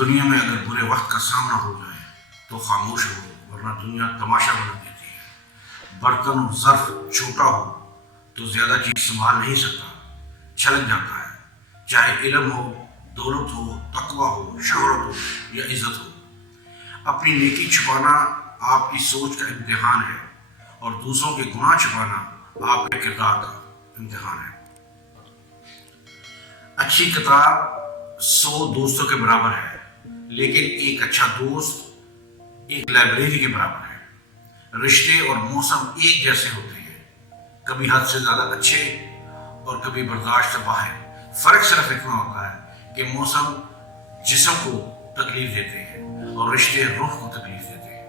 دنیا میں اگر برے وقت کا سامنا ہو جائے تو خاموش ہو، ورنہ دنیا تماشا بنا دیتی ہے۔ برتن و ظرف چھوٹا ہو تو زیادہ چیز سنبھال نہیں سکتا، چھلک جاتا ہے، چاہے علم ہو، دولت ہو، تقوی ہو، شہرت ہو یا عزت ہو۔ اپنی نیکی چھپانا آپ کی سوچ کا امتحان ہے، اور دوسروں کے گناہ چھپانا آپ کے کردار کا امتحان ہے۔ اچھی کتاب 100 دوستوں کے برابر ہے، لیکن ایک اچھا دوست ایک لائبریری کے برابر ہے۔ رشتے اور موسم ایک جیسے ہوتے ہیں، کبھی حد سے زیادہ اچھے اور کبھی برداشت سے باہر۔ فرق صرف اتنا ہوتا ہے کہ موسم جسم کو تکلیف دیتے ہیں اور رشتے روح کو تکلیف دیتے ہیں۔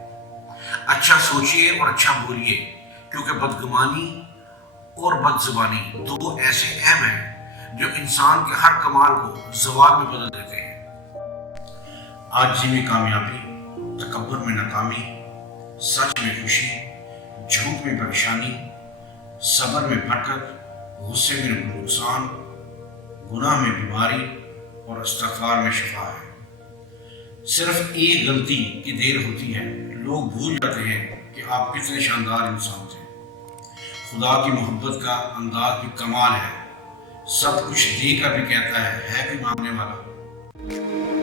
اچھا سوچیے اور اچھا بولیے، کیونکہ بدگمانی اور بد زبانی دو ایسے اہم ہیں جو انسان کے ہر کمال کو زوال میں بدل دیتے ہیں۔ عاجزی میں کامیابی، تکبر میں ناکامی، سچ میں خوشی، جھوٹ میں پریشانی، صبر میں برکت، غصے میں نقصان، گناہ میں بیماری اور استغفار میں شفا ہے۔ صرف ایک غلطی کی دیر ہوتی ہے، لوگ بھول جاتے ہیں کہ آپ کتنے شاندار انسان تھے۔ خدا کی محبت کا انداز بھی کمال ہے، سب کچھ دے کر بھی کہتا ہے کوئی مانگنے والا؟